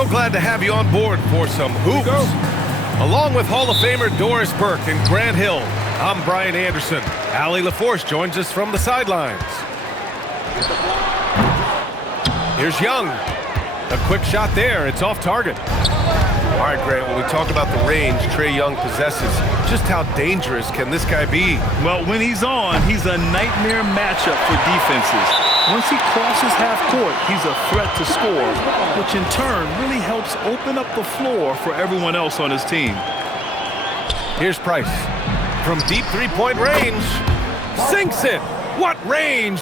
So glad to have you on board for some hoops. Along with Hall of Famer Doris Burke and Grant Hill, I'm Brian Anderson. Allie LaForce joins us from the sidelines. Here's Young. A quick shot there. It's off target. All right, Grant, when we talk about the range Trae Young possesses, just how dangerous can this guy be? Well, when he's on, he's a nightmare matchup for defenses. Once he crosses half court, he's a threat to score, which in turn really helps open up the floor for everyone else on his team. Here's Price. From deep three-point range, sinks it. What range?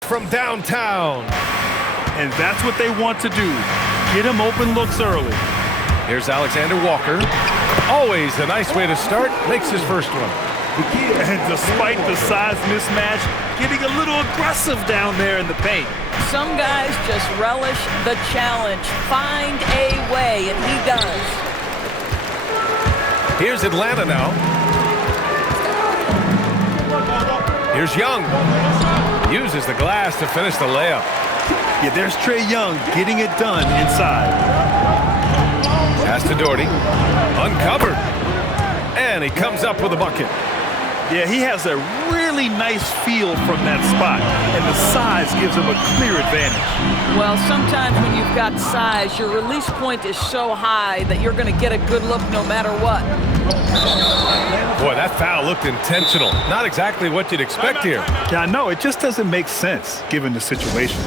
From downtown. And that's what they want to do. Get him open looks early. Here's Alexander Walker. Always a nice way to start. Makes his first one. And despite the size mismatch, getting a little aggressive down there in the paint. Some guys just relish the challenge. Find a way, and he does. Here's Atlanta now. Here's Young. Uses the glass to finish the layup. Yeah, there's Trae Young getting it done inside. Pass to Doherty. Uncovered. And he comes up with a bucket. Yeah, he has a really nice feel from that spot, and the size gives him a clear advantage. Well, sometimes when you've got size, your release point is so high that you're going to get a good look no matter what. Boy, that foul looked intentional. Not exactly what you'd expect here. Yeah, I know. It just doesn't make sense, given the situation.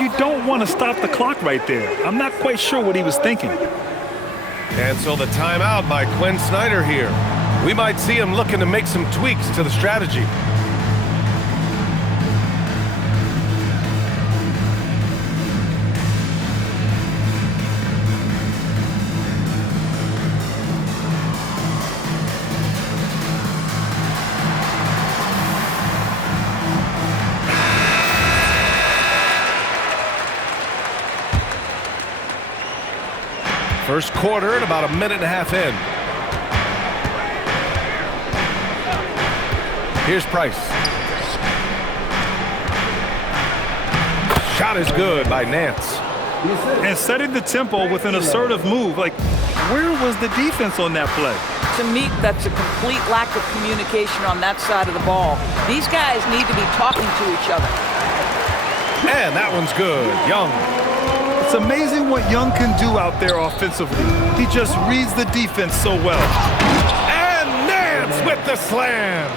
You don't want to stop the clock right there. I'm not quite sure what he was thinking. And so the timeout by Quinn Snyder here. We might see him looking to make some tweaks to the strategy. First quarter and about a minute and a half in. Here's Price. Shot is good by Nance. And setting the tempo with an assertive move. Like, where was the defense on that play? To me, that's a complete lack of communication on that side of the ball. These guys need to be talking to each other. And that one's good. Young. It's amazing what Young can do out there offensively. He just reads the defense so well. And Nance with the slam.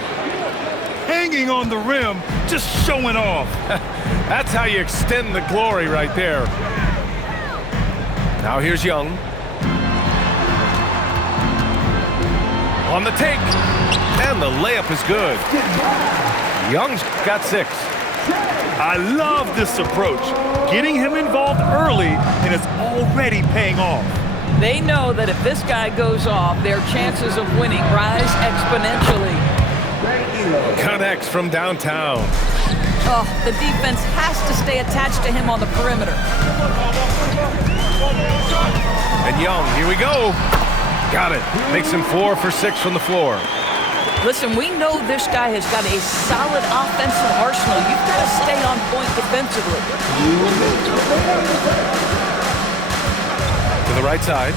Hanging on the rim, just showing off. That's how you extend the glory right there. Now here's Young. On the take. And the layup is good. Young's got 6. I love this approach. Getting him involved early, and it's already paying off. They know that if this guy goes off, their chances of winning rise exponentially. Connects from downtown. Oh, the defense has to stay attached to him on the perimeter. And Young, here we go. Got it. Makes him 4 for 6 from the floor. Listen, we know this guy has got a solid offensive arsenal. You've got to stay on point defensively. To the right side.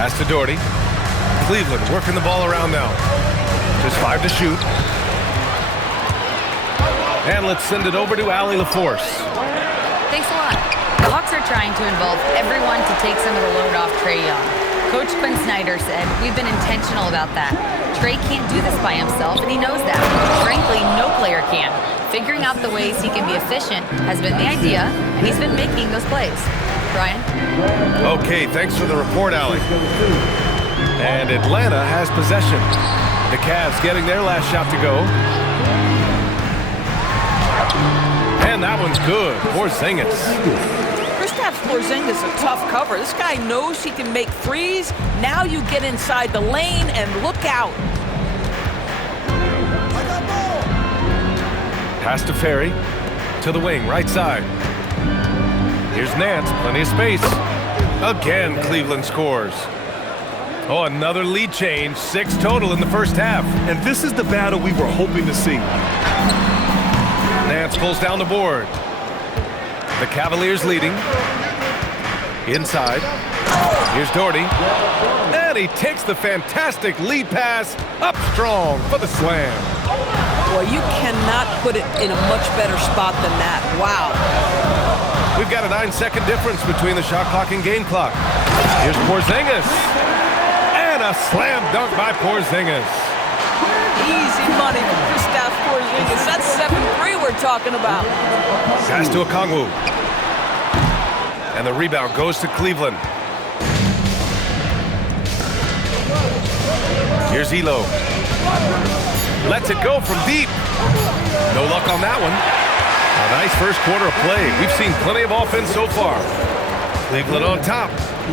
Pass to Doherty. Cleveland working the ball around now. Just 5 to shoot. And let's send it over to Allie LaForce. Thanks a lot. The Hawks are trying to involve everyone to take some of the load off Trae Young. Coach Quinn Snyder said, we've been intentional about that. Trae can't do this by himself, and he knows that. Frankly, no player can. Figuring out the ways he can be efficient has been the idea, and he's been making those plays. Brian? Okay, thanks for the report, Allie. And Atlanta has possession. The Cavs getting their last shot to go. And that one's good. Porzingis. Kristaps Porzingis is a tough cover. This guy knows he can make threes. Now you get inside the lane and look out. Pass to Ferry. To the wing, right side. Here's Nance. Plenty of space. Again, Cleveland scores. Oh, another lead change. 6 total in the first half. And this is the battle we were hoping to see. Nance pulls down the board. The Cavaliers leading. Inside. Here's Doherty. And he takes the fantastic lead pass up strong for the slam. Well, you cannot put it in a much better spot than that. Wow. We've got a 9-second difference between the shot clock and game clock. Here's Porzingis. And a slam dunk by Porzingis. Easy money for Kristaps Porzingis. That's 7-3 we're talking about. Pass to Okongwu. And the rebound goes to Cleveland. Here's Elo. Lets it go from deep. No luck on that one. A nice first quarter of play. We've seen plenty of offense so far. Cleveland on top,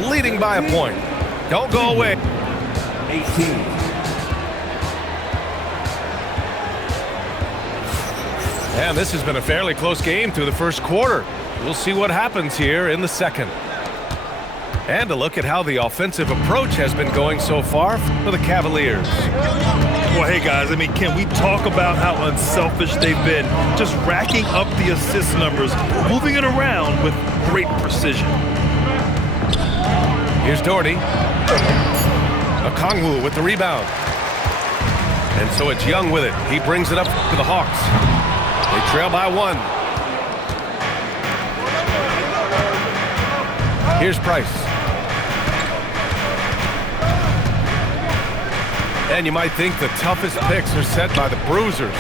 leading by a point. Don't go away. 18. And this has been a fairly close game through the first quarter. We'll see what happens here in the second. And a look at how the offensive approach has been going so far for the Cavaliers. Well, hey, guys, I mean, can we talk about how unselfish they've been? Just racking up the assist numbers, moving it around with great precision. Here's Doherty. Okongwu with the rebound. And so it's Young with it. He brings it up to the Hawks. They trail by 1. Here's Price. And you might think the toughest picks are set by the bruisers,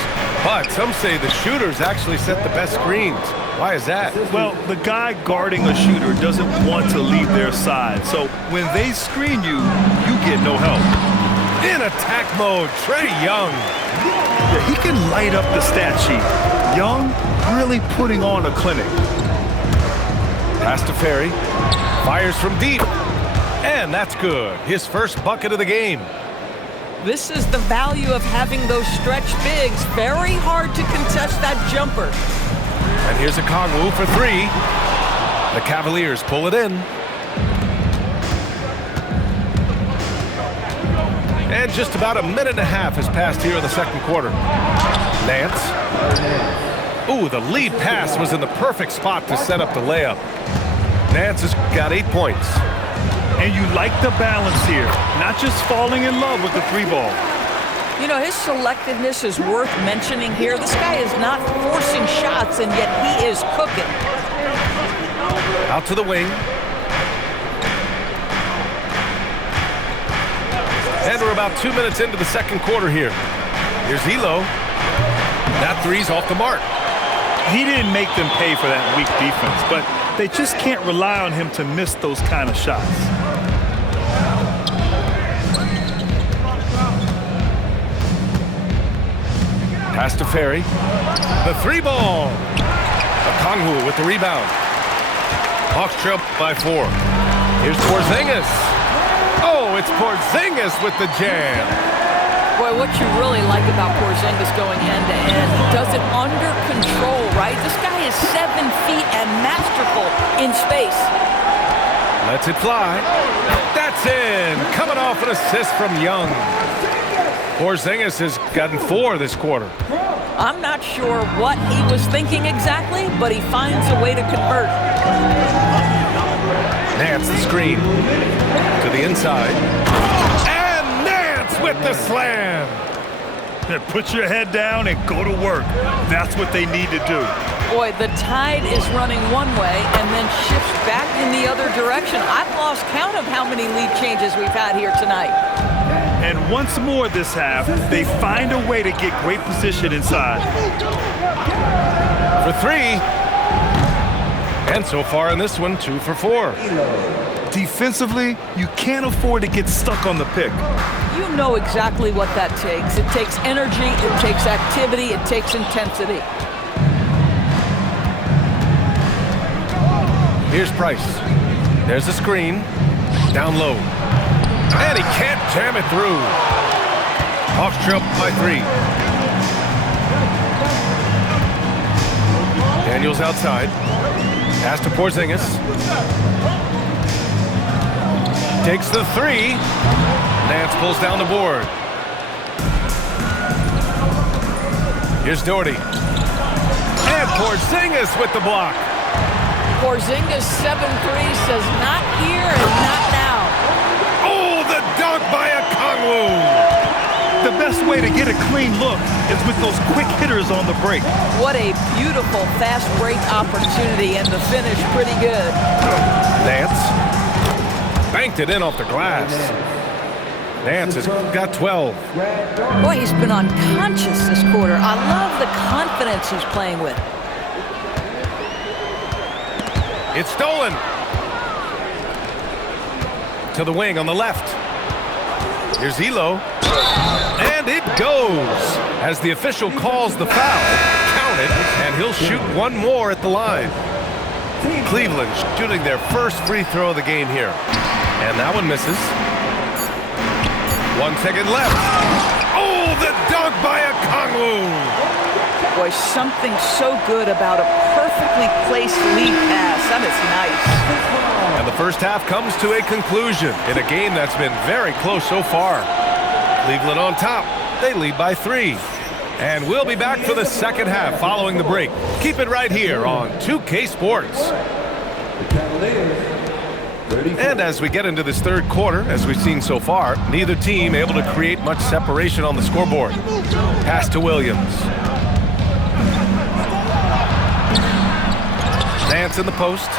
but some say the shooters actually set the best screens. Why is that? Well, the guy guarding a shooter doesn't want to leave their side, so when they screen you, you get no help. In attack mode, Trae Young. Yeah, he can light up the stat sheet. Young really putting on a clinic. Pass to Ferry. Fires from deep. And that's good. His first bucket of the game. This is the value of having those stretch bigs. Very hard to contest that jumper. And here's Okongwu for 3. The Cavaliers pull it in. And just about a minute and a half has passed here in the second quarter. Nance. Ooh, the lead pass was in the perfect spot to set up the layup. Nance has got 8 points. And you like the balance here, not just falling in love with the 3-ball. You know, his selectiveness is worth mentioning here. This guy is not forcing shots, and yet he is cooking. Out to the wing. And we're about 2 minutes into the second quarter here. Here's Elo. That 3's off the mark. He didn't make them pay for that weak defense, but they just can't rely on him to miss those kind of shots. Pass to Ferry. The 3-ball. Okongwu with the rebound. Hawks trail by 4. Here's Porzingis. Oh, it's Porzingis with the jam. Boy, what you really like about Porzingis going end-to-end, he does it under control, right? This guy is 7 feet and masterful in space. Lets it fly. That's in. Coming off an assist from Young. Porzingis has gotten 4 this quarter. I'm not sure what he was thinking exactly, but he finds a way to convert. Nance the screen. To the inside. And Nance with the slam. Put your head down and go to work. That's what they need to do. Boy, the tide is running one way and then shifts back in the other direction. I've lost count of how many lead changes we've had here tonight. And once more this half, they find a way to get great position inside. For 3. And so far in this one, 2 for 4. Defensively, you can't afford to get stuck on the pick. You know exactly what that takes. It takes energy, it takes activity, it takes intensity. Here's Price. There's the screen. Down low. And he can't jam it through. Hawks trail by 3. Daniels outside. Pass to Porzingis. Takes the three. Nance pulls down the board. Here's Doherty. And Porzingis with the block. Porzingis 7-3 says not here and not now. Oh, the dunk by Okongwu. The best way to get a clean look is with those quick hitters on the break. What a beautiful fast break opportunity, and the finish pretty good. Nance banked it in off the glass. Nance has got 12. Boy, he's been unconscious this quarter. I love the confidence he's playing with. It's stolen. To the wing on the left. Here's Elo. And it goes. As the official calls the foul, count it, and he'll shoot one more at the line. Cleveland shooting their first free throw of the game here. And that one misses. 1 second left. Oh, the dunk by Okongwu. Boy, something so good about a perfectly placed lead pass. That is nice. And the first half comes to a conclusion in a game that's been very close so far. Cleveland on top. They lead by 3. And we'll be back for the second half following the break. Keep it right here on 2K Sports. And as we get into this third quarter, as we've seen so far, neither team able to create much separation on the scoreboard. Pass to Williams. Nance in the post.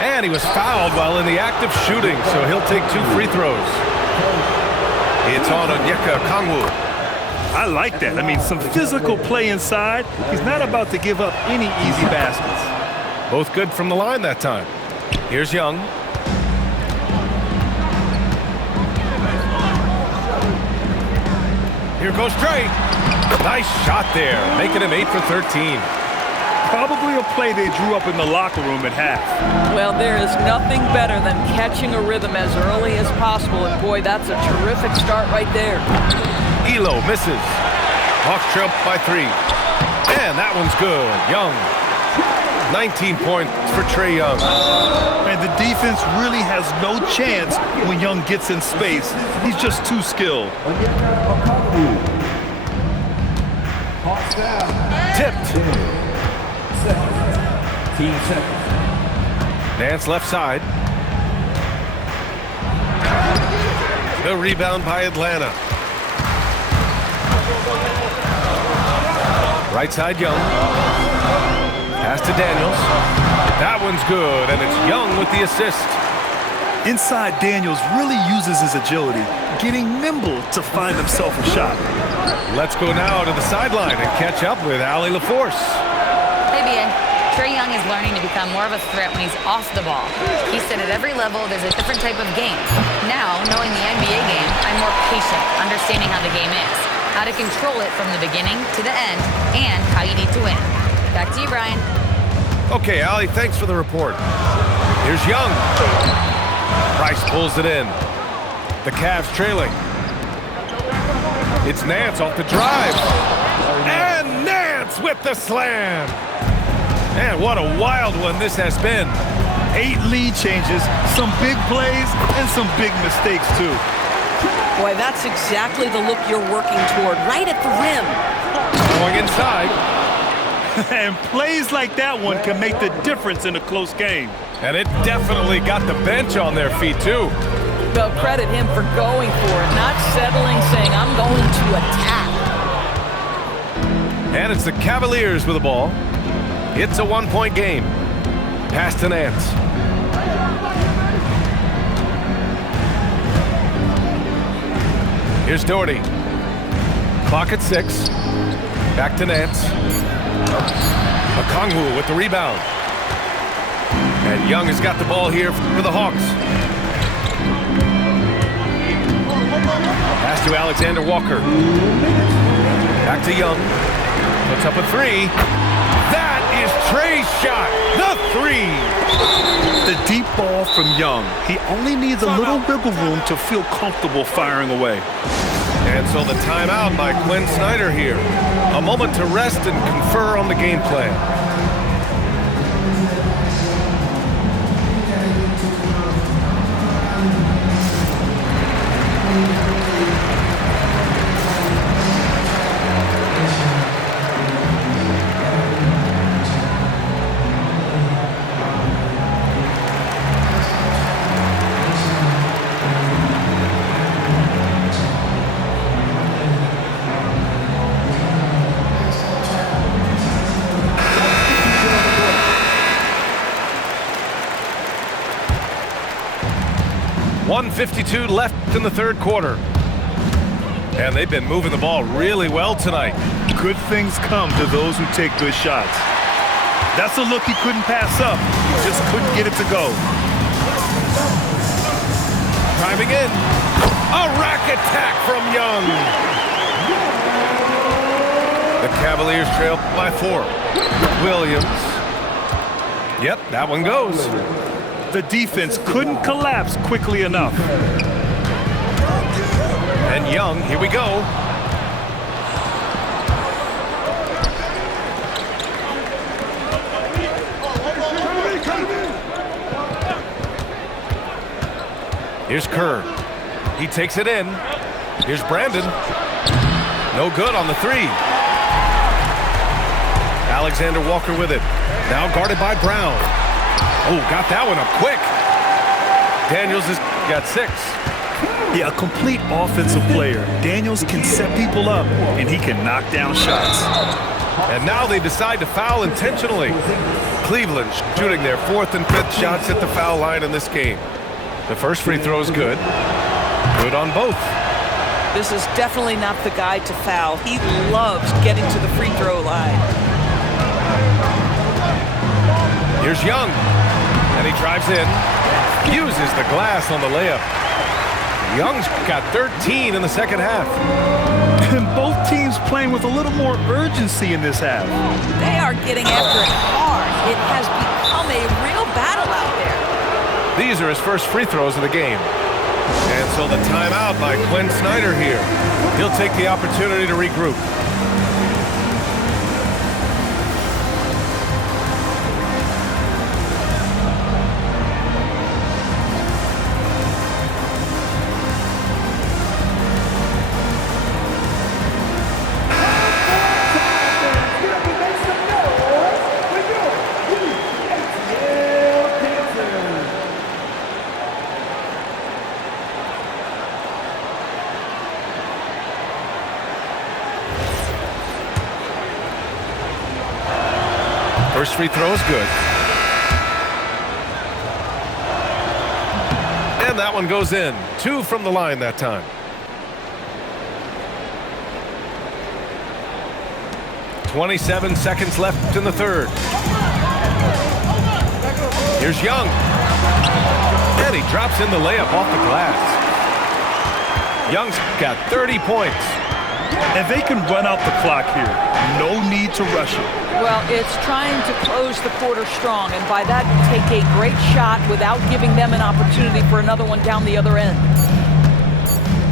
And he was fouled while in the act of shooting, so he'll take 2 free throws. It's on Onyeka Okongwu. I like that. I mean, some physical play inside. He's not about to give up any easy baskets. Both good from the line that time. Here's Young. Here goes Trey. Nice shot there, making him 8 for 13. Probably a play they drew up in the locker room at half. Well, there is nothing better than catching a rhythm as early as possible, and boy, that's a terrific start right there. Elo misses. Hawks trail by 3. And that one's good. Young. 19 points for Trae Young. And the defense really has no chance when Young gets in space. He's just too skilled. Tipped. Nance left side. The rebound by Atlanta. Right side Young. Pass to Daniels. That one's good, and it's Young with the assist. Inside, Daniels really uses his agility, getting nimble to find himself a shot. Let's go now to the sideline and catch up with Allie LaForce. Hey, BA. Trae Young is learning to become more of a threat when he's off the ball. He said at every level there's a different type of game. Now, knowing the NBA game, I'm more patient, understanding how the game is, how to control it from the beginning to the end, and how you need to win. Back to you, Brian. Okay, Allie, thanks for the report. Here's Young. Price pulls it in. The Cavs trailing. It's Nance off the drive. And Nance with the slam. Man, what a wild one this has been. 8 lead changes, some big plays, and some big mistakes, too. Boy, that's exactly the look you're working toward, right at the rim. Going inside. And plays like that one can make the difference in a close game. And it definitely got the bench on their feet, too. Well, credit him for going for it, not settling, saying, I'm going to attack. And it's the Cavaliers with the ball. It's a 1-point game. Pass to Nance. Here's Doherty. Clock at 6. Back to Nance. Okongwu with the rebound. And Young has got the ball here for the Hawks. Pass to Alexander Walker. Back to Young. Puts up a 3. That is Trae's shot. The 3. The deep ball from Young. He only needs a little wiggle room to feel comfortable firing away. And so the timeout by Quinn Snyder here. A moment to rest and confer on the game plan. 1:52 left in the third quarter. And they've been moving the ball really well tonight. Good things come to those who take good shots. That's a look he couldn't pass up. He just couldn't get it to go. Driving in. A rack attack from Young. The Cavaliers trail by 4. Williams. Yep, that one goes. The defense couldn't collapse quickly enough. And Young, here we go. Here's Kerr. He takes it in. Here's Brandon. No good on the 3. Alexander Walker with it. Now guarded by Brown. Oh, got that one up quick. Daniels has got 6. Yeah, a complete offensive player. Daniels can set people up, and he can knock down shots. And now they decide to foul intentionally. Cleveland shooting their 4th and 5th shots at the foul line in this game. The first free throw is good. Good on both. This is definitely not the guy to foul. He loves getting to the free throw line. Here's Young. And he drives in. Uses the glass on the layup. Young's got 13 in the second half. And both teams playing with a little more urgency in this half. They are getting after it hard. It has become a real battle out there. These are his first free throws of the game. And so the timeout by Quinn Snyder here. He'll take the opportunity to regroup. First free throw is good. And that one goes in. 2 from the line that time. .27 seconds left in the third. Here's Young. And he drops in the layup off the glass. Young's got 30 points. And they can run out the clock here. No need to rush it. Well, it's trying to close the quarter strong, and by that, take a great shot without giving them an opportunity for another one down the other end.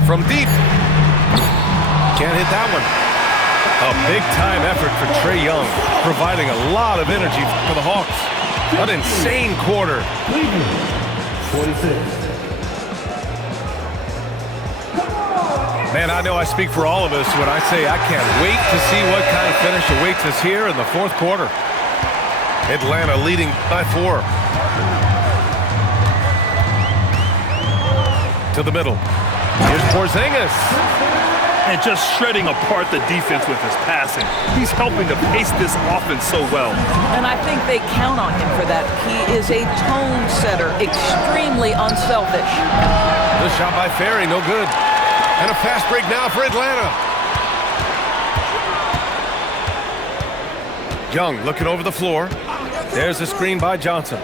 From deep. Can't hit that one. A big-time effort for Trae Young, providing a lot of energy for the Hawks. An insane quarter. 46. Man, I know I speak for all of us when I say I can't wait to see what kind of finish awaits us here in the fourth quarter. Atlanta leading by 4. To the middle. Here's Porzingis. And just shredding apart the defense with his passing. He's helping to pace this offense so well. And I think they count on him for that. He is a tone setter, extremely unselfish. The shot by Ferry, no good. And a fast break now for Atlanta. Young looking over the floor. There's a screen by Johnson.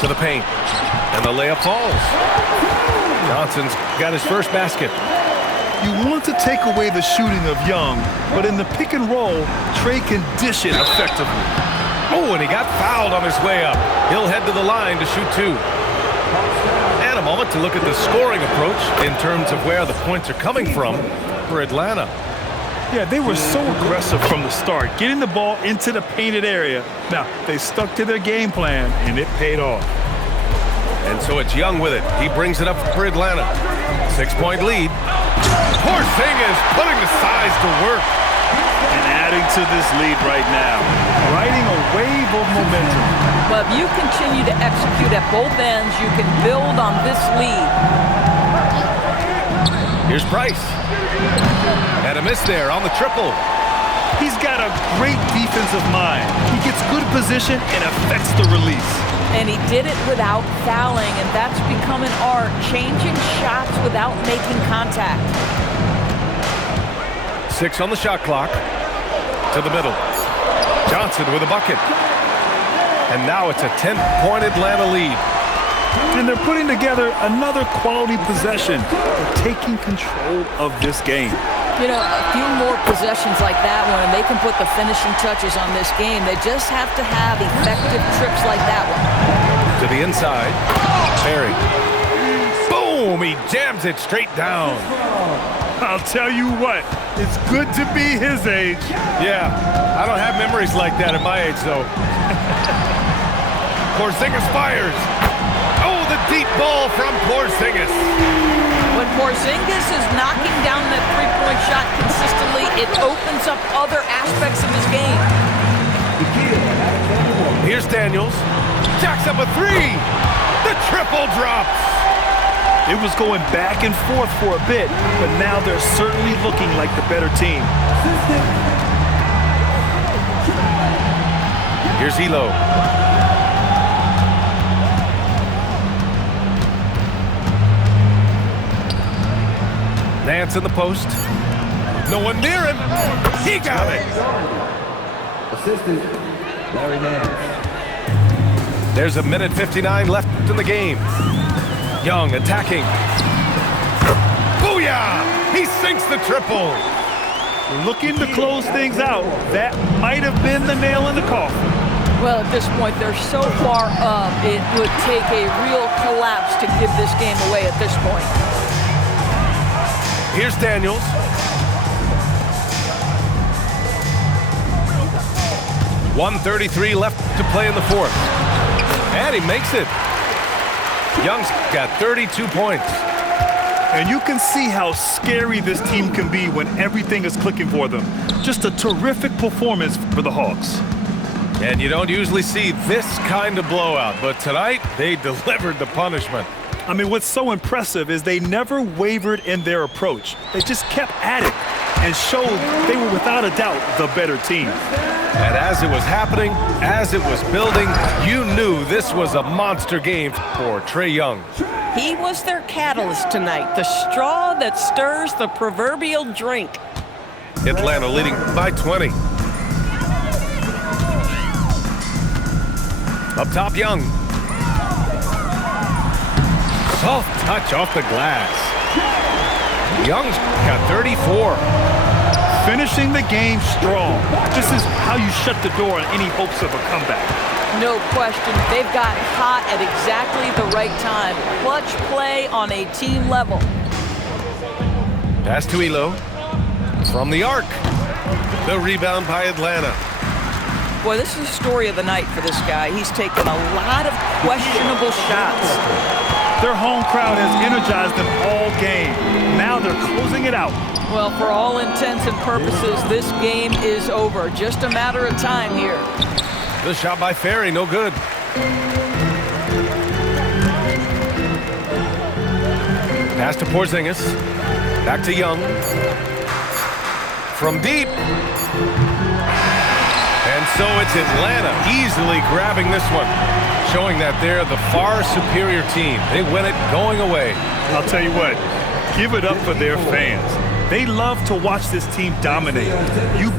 To the paint. And the layup falls. Johnson's got his first basket. You want to take away the shooting of Young, but in the pick and roll, Trae can dish it effectively. Oh, and he got fouled on his way up. He'll head to the line to shoot 2. And a moment to look at the scoring approach in terms of where the points are coming from for Atlanta. Yeah, they were so aggressive from the start, getting the ball into the painted area. Now, they stuck to their game plan, and it paid off. And so it's Young with it. He brings it up for Atlanta. 6-point lead. Porzingis putting the size to work. And adding to this lead right now. Riding a wave of momentum. But if you continue to execute at both ends, you can build on this lead. Here's Price. And a miss there on the triple. He's got a great defensive mind. He gets good position and affects the release. And he did it without fouling, and that's become an art, changing shots without making contact. 6 on the shot clock. To the middle. Johnson with a bucket. And now it's a 10-point Atlanta lead. And they're putting together another quality possession. They're taking control of this game. You know, a few more possessions like that one, and they can put the finishing touches on this game. They just have to have effective trips like that one. To the inside. Perry. Boom! He jams it straight down. I'll tell you what, it's good to be his age. Yeah, I don't have memories like that at my age, though. Porzingis fires. Oh, the deep ball from Porzingis. When Porzingis is knocking down that three-point shot consistently, it opens up other aspects of his game. Here's Daniels. Jacks up a three. The triple drops. It was going back and forth for a bit, but now they're certainly looking like the better team. Here's Elo. Nance in the post. No one near him. He got it. Assistant, Larry Nance. There's a minute 59 left in the game. Young attacking. Booyah! He sinks the triple. Looking to close things out. That might have been the nail in the coffin. Well, at this point, they're so far up, it would take a real collapse to give this game away at this point. Here's Daniels. .133 left to play in the fourth. And he makes it. Young's got 32 points. And you can see how scary this team can be when everything is clicking for them. Just a terrific performance for the Hawks. And you don't usually see this kind of blowout, but tonight they delivered the punishment. I mean, what's so impressive is they never wavered in their approach. They just kept at it and showed they were without a doubt the better team. And as it was happening, as it was building, you knew this was a monster game for Trae Young. He was their catalyst tonight, the straw that stirs the proverbial drink. Atlanta leading by 20. Up top, Young. Soft touch off the glass. Young's got 34. Finishing the game strong. This is how you shut the door on any hopes of a comeback. No question. They've got hot at exactly the right time. Clutch play on a team level. Pass to Elo. From the arc. The rebound by Atlanta. Boy, this is the story of the night for this guy. He's taken a lot of questionable shots. Their home crowd has energized them all game. Now they're closing it out. Well, for all intents and purposes, this game is over. Just a matter of time here. The shot by Ferry, no good. Pass to Porzingis. Back to Young. From deep. And so it's Atlanta easily grabbing this one, showing that they're the far superior team. They win it going away. I'll tell you what, give it up for their fans. They love to watch this team dominate. You